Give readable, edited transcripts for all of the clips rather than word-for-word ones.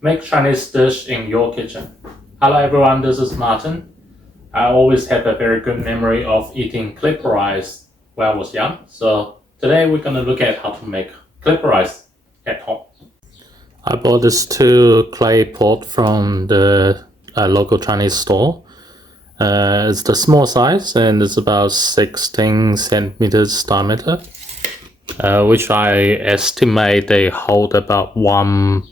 Make Chinese dish in your kitchen. Hello everyone, this is Martin. I always had a very good memory of eating Claypot rice when I was young. So today we're gonna look at how to make Claypot rice at home. I bought this 2 clay pot from the local Chinese store. It's the small size and it's about 16 centimeters diameter, which I estimate they hold about 1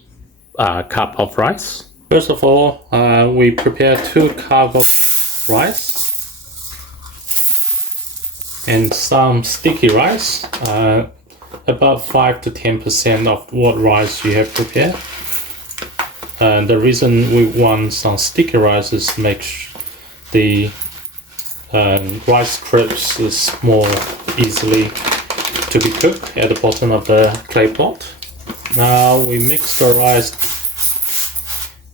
cup of rice. First of all, we prepare 2 cups of rice and some sticky rice, about 5 to 10% of what rice you have prepared. The reason we want some sticky rice is to make the rice crisps is more easily to be cooked at the bottom of the clay pot. Now we mix the rice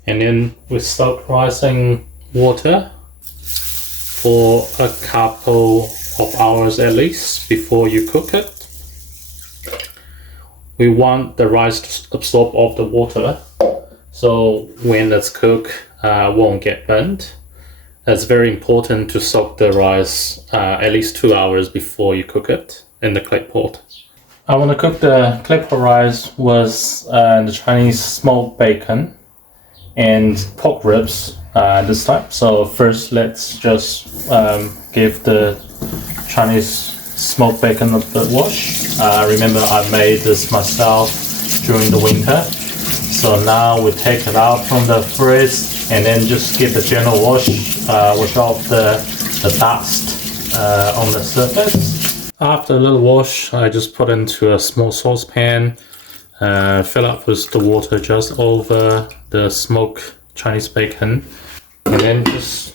and then we soak rice in water for a couple of hours at least before you cook it. We want the rice to absorb all the water, so when it's cooked, won't get burnt. It's very important to soak the rice at least 2 hours before you cook it in the clay pot. I want to cook the Claypot rice with the Chinese smoked bacon and pork ribs this time. So first let's just give the Chinese smoked bacon a bit wash. Remember I made this myself during the winter. So now we take it out from the fridge and then just give a general wash off the dust on the surface. After a little wash, I just put into a small saucepan, fill up with the water just over the smoked Chinese bacon, and then just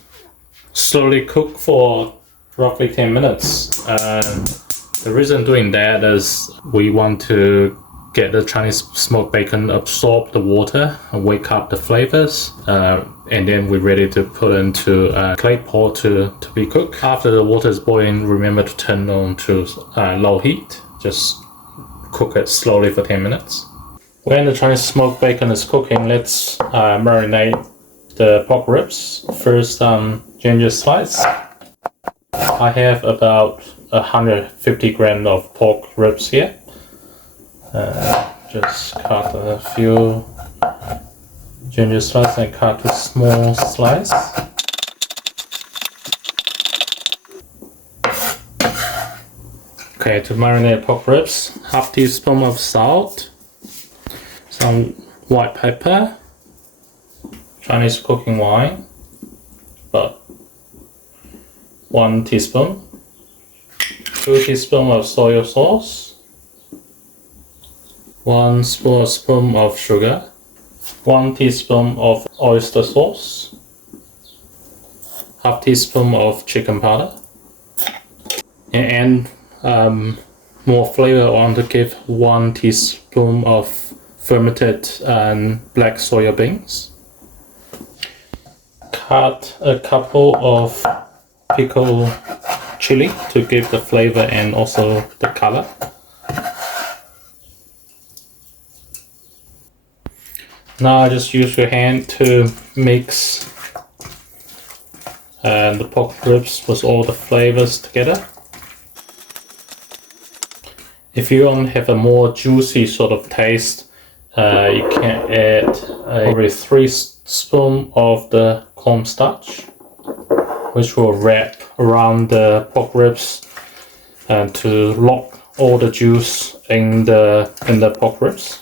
slowly cook for roughly 10 minutes. The reason doing that is we want to get the Chinese smoked bacon absorb the water and wake up the flavors, and then we're ready to put into a clay pot to be cooked. After the water is boiling, remember to turn on to low heat. Just cook it slowly for 10 minutes. When the Chinese smoked bacon is cooking, let's marinate the pork ribs. First, ginger slice. I have about 150 grams of pork ribs here. Just cut a few ginger slices and cut a small slice. Okay, to marinate pork ribs, half teaspoon of salt, some white pepper, Chinese cooking wine, about 1 teaspoon, 2 teaspoons of soy sauce, 1 small spoon of sugar, 1 teaspoon of oyster sauce, half teaspoon of chicken powder, and more flavor I want to give 1 teaspoon of fermented black soya beans. Cut a couple of pickled chili to give the flavor and also the color. Now just use your hand to mix the pork ribs with all the flavors together. If you want to have a more juicy sort of taste, you can add probably 3 spoons of the cornstarch, which will wrap around the pork ribs to lock all the juice in the pork ribs.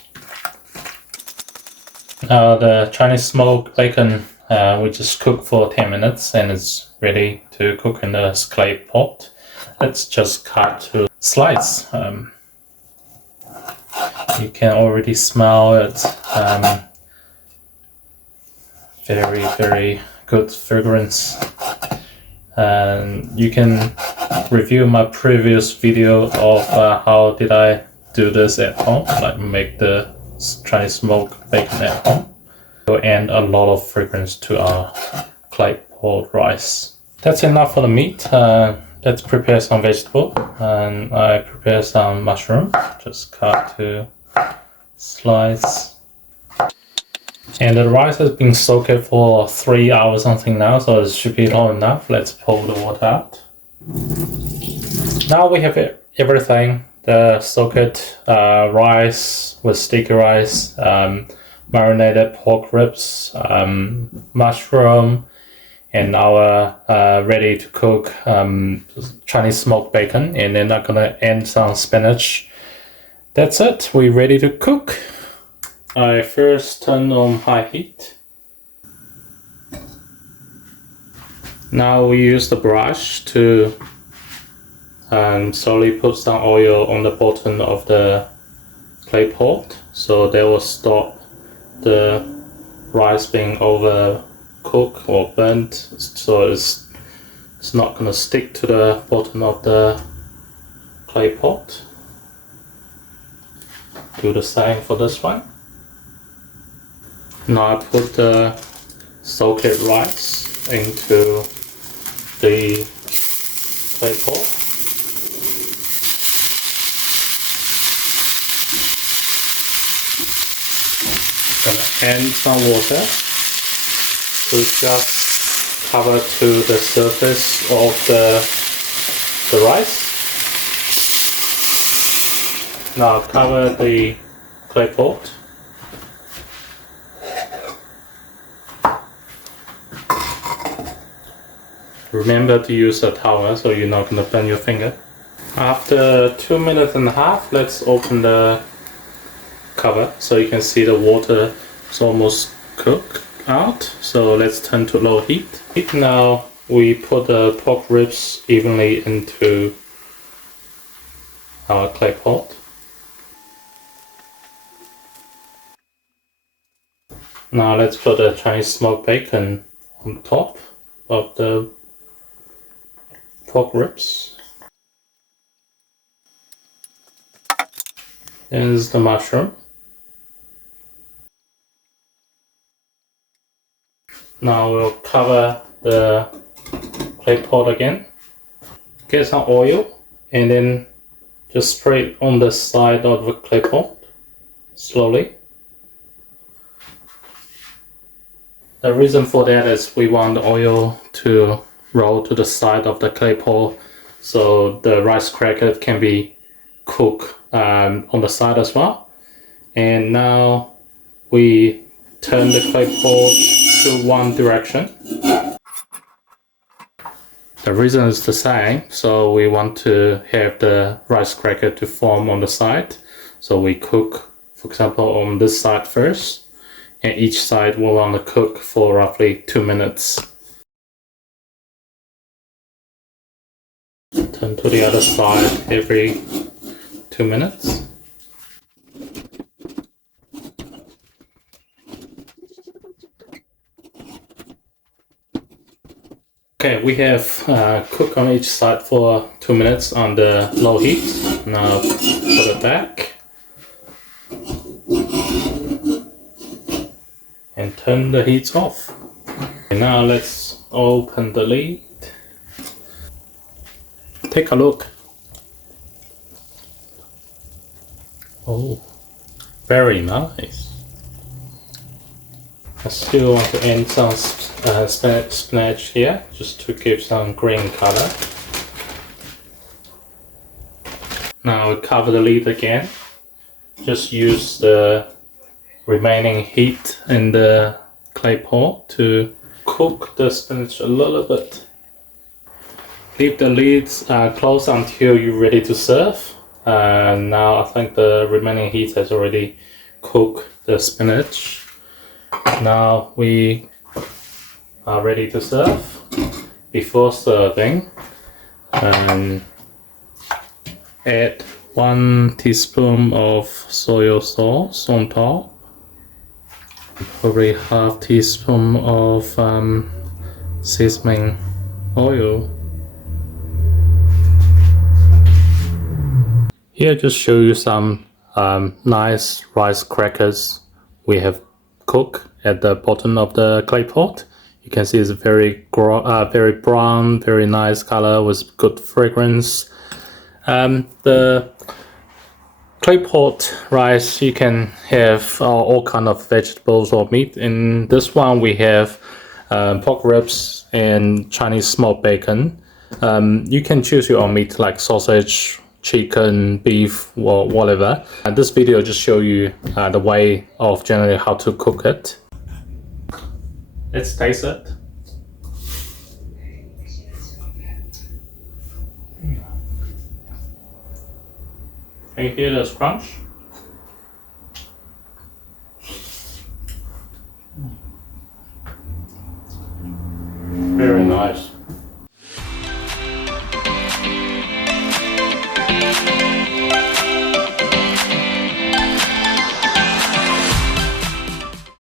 The Chinese smoked bacon we just cook for 10 minutes and it's ready to cook in the clay pot. Let's just cut to slice. You can already smell it. Very good fragrance. And you can review my previous video of how did I do this at home, like make the Chinese smoked bacon at home, and a lot of fragrance to our Claypot rice. That's enough for the meat. Let's prepare some vegetable, and I prepare some mushroom. Just cut to slice. And the rice has been soaked for 3 hours something now, so it should be long enough. Let's pull the water out. Now we have everything. The soaked rice with sticky rice, marinated pork ribs, mushroom, and our ready to cook Chinese smoked bacon. And then I'm gonna add some spinach. That's it, we're ready to cook. I first turn on high heat. Now we use the brush to slowly put some oil on the bottom of the clay pot, so that will stop the rice being overcooked or burnt, so it's not going to stick to the bottom of the clay pot. Do the same for this one. Now I put the soaked rice into the clay pot. And some water to just cover to the surface of the rice. Now cover the clay pot. Remember to use a towel so you're not going to burn your finger. After 2.5 minutes, let's open the cover so you can see the water is almost cooked out. So let's turn to low heat. Now we put the pork ribs evenly into our clay pot. Now let's put the Chinese smoked bacon on top of the pork ribs. Here's the mushroom. Now we'll cover the clay pot again. Get some oil and then just spray it on the side of the clay pot slowly. The reason for that is we want the oil to roll to the side of the clay pot so the rice cracker can be cooked on the side as well. And now we turn the clay pot to one direction. The reason is the same, so we want to have the rice cracker to form on the side. So we cook, for example, on this side first, and each side will want to cook for roughly 2 minutes. Turn to the other side every 2 minutes. Okay, we have cooked on each side for 2 minutes on the low heat. Now put it back and turn the heat off. And now let's open the lid. Take a look. Oh, very nice. I still want to add some spinach here, just to give some green color. Now we cover the lid again. Just use the remaining heat in the clay pot to cook the spinach a little bit. Leave the lids closed until you're ready to serve. Now I think the remaining heat has already cooked the spinach. Now we are ready to serve. Before serving, add 1 teaspoon of soy sauce on top, probably half teaspoon of seasoning oil. Here just show you some nice rice crackers we have cooked at the bottom of the clay pot. You can see it's very brown, very nice color with good fragrance. The Claypot rice, you can have all kind of vegetables or meat. In this one, we have pork ribs and Chinese smoked bacon. You can choose your own meat like sausage, chicken, beef, or whatever. And this video just show you the way of generally how to cook it. Let's taste it. Can you hear this crunch? Very nice.